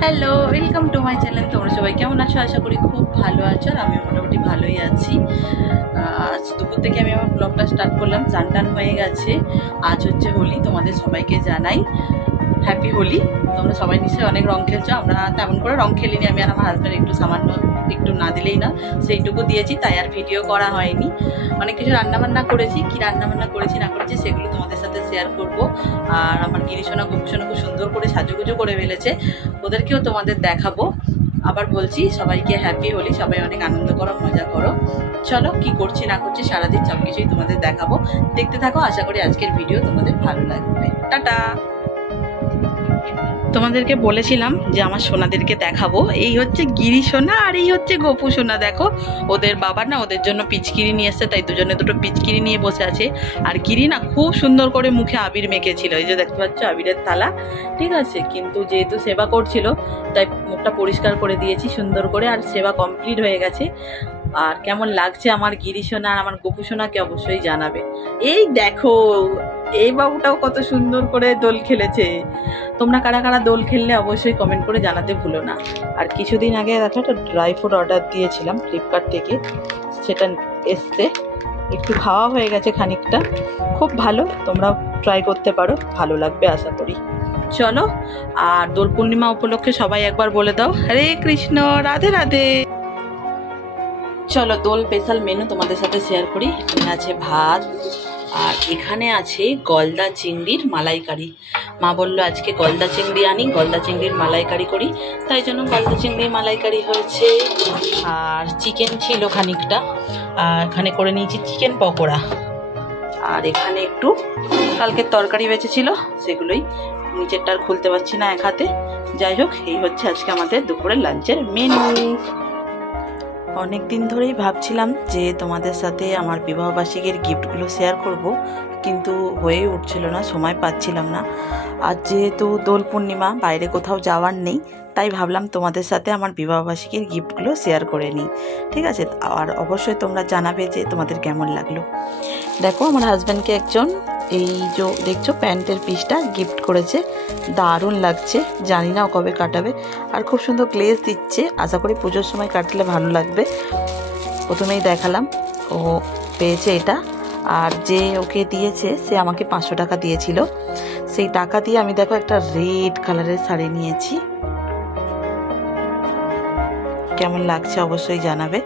Hello, welcome to my channel. তোমরা সবাই কেমন আছো? আশা করি খুব ভালো আছো। আর আমি মোটামুটি ভালোই আছি। আজ দুপুর থেকে আমি আমার ব্লগটা স্টার্ট করলাম। চান টান হয়ে গেছে। আজ হচ্ছে হোলি। তোমাদের সবাইকে জানাই হ্যাপি হোলি। তোমরা সবাই নিশ্চয়ই অনেক রং খেলছো। আমরা তেমন করে রং খেলিনি। আমি আর আমার হাজব্যান্ড একটু সামান্য একটু না দিলেই না সেইটুকু দিয়েছি, তাই আর ভিডিও করা হয়নি। অনেক কিছু রান্নাবান্না করেছি, কি রান্নাবান্না করেছি না করেছি সেগুলো তোমাদের সাথে শেয়ার করব। আর আমার গিরিশোনা গোপুসোনা খুব সুন্দর করে সাজুগুজু করে ফেলেছে, ওদেরকেও তোমাদের দেখাবো। আবার বলছি সবাইকে হ্যাপি হোলি, সবাই অনেক আনন্দ করো, মজা করো। চলো কি করছি না করছি সারাদিন সব কিছুই তোমাদের দেখাবো। দেখতে থাকো, আশা করি আজকের ভিডিও তোমাদের ভালো লাগবে। টাটা। তোমাদেরকে বলেছিলাম যে আমার সোনাদেরকে দেখাবো। এই হচ্ছে গিরি সোনা আর এই হচ্ছে গোপু সোনা। দেখো ওদের বাবা না ওদের জন্য পিচকিরি নিয়ে এসছে, তাই দুজনে দুটো পিচকিরি নিয়ে বসে আছে। আর গিরি না খুব সুন্দর করে মুখে আবির মেখেছিল, এই যে দেখতে পাচ্ছ আবিরের থালা, ঠিক আছে। কিন্তু যেহেতু সেবা করছিল তাই মুখটা পরিষ্কার করে দিয়েছি সুন্দর করে। আর সেবা কমপ্লিট হয়ে গেছে। আর কেমন লাগছে আমার গিরি সোনা আর আমার গোপু সোনাকে অবশ্যই জানাবে। এই দেখো এই বাবুটাও কত সুন্দর করে দোল খেলেছে। তোমরা কারা কারা দোল খেললে অবশ্যই কমেন্ট করে জানাতে ভুলো না। আর কিছুদিন আগে দেখো একটা ড্রাই ফ্রুট অর্ডার দিয়েছিলাম ফ্লিপকার্ট থেকে, সেটা এসছে। একটু খাওয়া হয়ে গেছে খানিকটা, খুব ভালো। তোমরাও ট্রাই করতে পারো, ভালো লাগবে আশা করি। চলো, আর দোল পূর্ণিমা উপলক্ষে সবাই একবার বলে দাও হরে কৃষ্ণ, রাধে রাধে। চলো দোল স্পেশাল মেনু তোমাদের সাথে শেয়ার করি। এখানে আছে ভাত, আর এখানে আছে গলদা চিংড়ির মালাইকারি। মা বললো আজকে গলদা চিংড়ি আনি, গলদা চিংড়ির মালাইকারি করি, তাই জন্য গলদা চিংড়ির মালাইকারি হয়েছে। আর চিকেন ছিল খানিকটা, আর এখানে করে নিয়েছি চিকেন পকোড়া। আর এখানে একটু কালকের তরকারি বেঁচেছিল, সেগুলোই নিচেরটা আর খুলতে পারছি না এক হাতে। যাই হোক, এই হচ্ছে আজকে আমাদের দুপুরের লাঞ্চের মেনু। অনেক দিন ধরেই ভাবছিলাম যে তোমাদের সাথে আমার বিবাহবার্ষিকীর গিফটগুলো শেয়ার করব, কিন্তু হয়ে উঠছিল না, সময় পাচ্ছিলাম না। আর যেহেতু দোল পূর্ণিমা, বাইরে কোথাও যাওয়ার নেই, তাই ভাবলাম তোমাদের সাথে আমার বিবাহবার্ষিকীর গিফটগুলো শেয়ার করে নিই, ঠিক আছে। আর অবশ্যই তোমরা জানাবে যে তোমাদের কেমন লাগলো। দেখো আমার হাজব্যান্ডকে একজন এই যে দেখছো প্যান্টের পিসটা গিফট করেছে, দারুণ লাগছে। জানি না ও কবে কাটাবে। আর খুব সুন্দর গ্লেজ দিচ্ছে, আশা করি পুজোর সময় কাটলে ভালো লাগবে। প্রথমেই দেখালাম ও পেয়েছে এটা। আর যে ওকে দিয়েছে সে আমাকে 500 টাকা দিয়েছিল। সেই টাকা দিয়ে আমি দেখো একটা রেড কালারের শাড়ি নিয়েছি। কেমন লাগছে অবশ্যই জানাবে।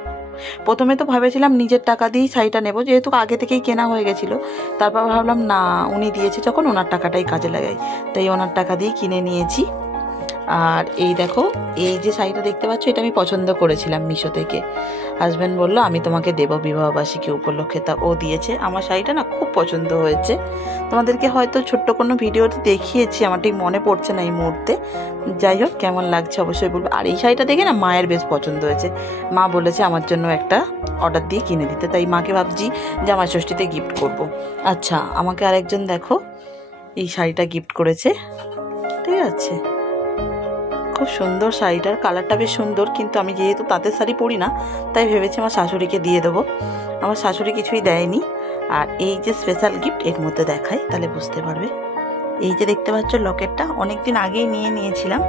প্রথমে তো ভেবেছিলাম নিজের টাকা দিয়েই শাড়িটা নেব, যেহেতু আগে থেকেই কেনা হয়ে গেছিলো। তারপর ভাবলাম না, উনি দিয়েছে যখন ওনার টাকাটাই কাজে লাগাই, তাই ওনার টাকা দিয়েই কিনে নিয়েছি। আর এই দেখো এই যে শাড়িটা দেখতে পাচ্ছ, এটা আমি পছন্দ করেছিলাম মিশো থেকে। হাজব্যান্ড বললো আমি তোমাকে দেবো বিবাহবার্ষিকী উপলক্ষে, তা ও দিয়েছে। আমার শাড়িটা না খুব পছন্দ হয়েছে। তোমাদেরকে হয়তো ছোট্ট কোনো ভিডিওতে দেখিয়েছি, আমার ঠিক মনে পড়ছে না এই মুহূর্তে। যাই হোক, কেমন লাগছে অবশ্যই বলবো। আর এই শাড়িটা দেখে না মায়ের বেশ পছন্দ হয়েছে। মা বলেছে আমার জন্য একটা অর্ডার দিয়ে কিনে দিতে, তাই মাকে ভাবছি জামাই ষষ্ঠীতে গিফট করব। আচ্ছা, আমাকে আরেকজন দেখো এই শাড়িটা গিফট করেছে, ঠিক আছে। খুব সুন্দর শাড়িটার কালারটা বেশ সুন্দর, কিন্তু আমি যেহেতু তাঁতের শাড়ি পরি না, তাই ভেবেছি আমার শাশুড়িকে দিয়ে দেবো। আমার শাশুড়ি কিছুই দেয়নি। আর এই যে স্পেশাল গিফট, এর মধ্যে দেখাই তাহলে বুঝতে পারবে। এই যে দেখতে পাচ্ছ লকেটটা, অনেক দিন আগেই নিয়েছিলাম,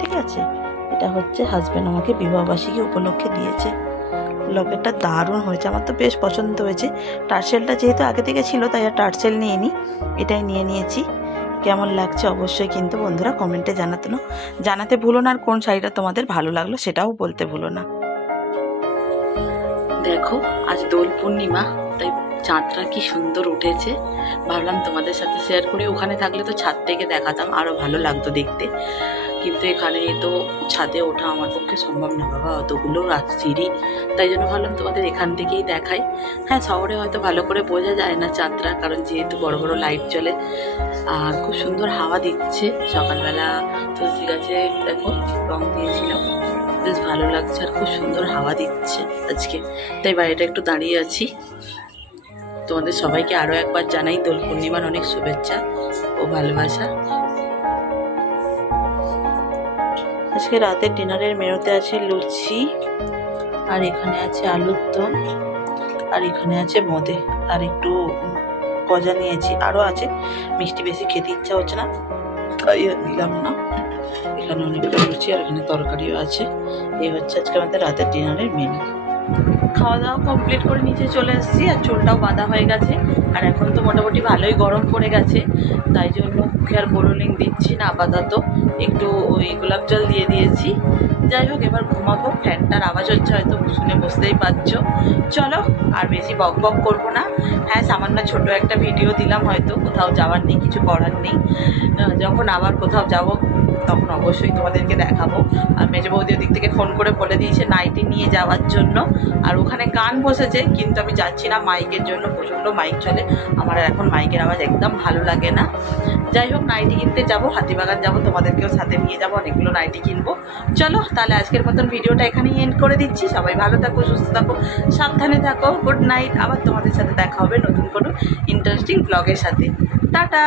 ঠিক আছে। এটা হচ্ছে হাজব্যান্ড আমাকে বিবাহবার্ষিকী উপলক্ষে দিয়েছে। লকেটটা দারুণ হয়েছে, আমার তো বেশ পছন্দ হয়েছে। টার্সেলটা যেহেতু আগে থেকে ছিল, তাই আর টার্সেল নিয়ে নিই, এটাই নিয়েছি। কেমন লাগছে অবশ্যই কিন্তু বন্ধুরা কমেন্টে জানাতে ভুলো না। আর কোন শাড়িটা তোমাদের ভালো লাগলো সেটাও বলতে ভুলো না। দেখো আজ দোল পূর্ণিমা, তাই চাঁদটা কি সুন্দর উঠেছে, ভাবলাম তোমাদের সাথে শেয়ার করি। ওখানে থাকলে তো ছাদ থেকে দেখাতাম, আরও ভালো লাগতো দেখতে। কিন্তু এখানে তো ছাদে ওঠা আমার পক্ষে সম্ভব না বাবা, অতগুলো সিঁড়ি, তাই জন্য ভাবলাম তোমাদের এখান থেকেই দেখাই। হ্যাঁ, শহরে হয়তো ভালো করে বোঝা যায় না চাঁদটা, কারণ যেহেতু বড় বড় লাইট জ্বলে। আর খুব সুন্দর হাওয়া দিচ্ছে। সকালবেলা তুলসী গাছে দেখো রং দিয়েছিল, বেশ ভালো লাগছে। আর খুব সুন্দর হাওয়া দিচ্ছে আজকে, তাই বাইরেটা একটু দাঁড়িয়ে আছি। তোমাদের সবাইকে আরও একবার জানাই দোল পূর্ণিমার অনেক শুভেচ্ছা ও ভালোবাসা। আজকে রাতের ডিনারের মেনুতে আছে লুচি, আর এখানে আছে আলুর দম, আর এখানে আছে বোঁদে, আর একটু গজা নিয়েছি। আরও আছে, মিষ্টি বেশি খেতে ইচ্ছা হচ্ছে না, তাই নিলাম না। এখানে অনেকগুলো লুচি আর এখানে তরকারিও আছে। এই হচ্ছে আজকে আমাদের রাতের ডিনারের মেনু। খাওয়া দাওয়া কমপ্লিট করে নিচে চলে এসেছি, আর চুলটাও বাঁধা হয়ে গেছে। আর এখন তো মোটামুটি ভালোই গরম পড়ে গেছে, তাই জন্য মুখে আর বোরোলিং দিচ্ছি না আপাতত, একটু ওই গোলাপ জল দিয়ে দিয়েছি। যাই হোক, এবার ঘুমাবো। ফ্যানটার আওয়াজ হচ্ছে হয়তো শুনে বুঝতেই পারছো। চলো আর বেশি বক বক করবো না। হ্যাঁ, সামান্য ছোট একটা ভিডিও দিলাম, হয়তো কোথাও যাওয়ার নেই, কিছু করার নেই। যখন আবার কোথাও যাব তখন অবশ্যই তোমাদেরকে দেখাবো। আর মেজো বৌদি ওদিক থেকে ফোন করে বলে দিয়েছে নাইটি নিয়ে যাওয়ার জন্য, আর ওখানে গান বসেছে, কিন্তু আমি যাচ্ছি না মাইকের জন্য, প্রচণ্ড মাইক চলে, আমার আর এখন মাইকের আওয়াজ একদম ভালো লাগে না। যাই হোক, নাইটি কিনতে যাবো, হাতিবাগান যাবো, তোমাদেরকেও সাথে নিয়ে যাবো, অনেকগুলো নাইটি কিনবো। চলো তাহলে আজকের মতন ভিডিওটা এখানেই এন্ড করে দিচ্ছি। সবাই ভালো থাকো, সুস্থ থাকো, সাবধানে থাকো। Good night. আবার তোমাদের সাথে দেখা হবে নতুন কোনো ইন্টারেস্টিং ব্লগের সাথে। টাটা।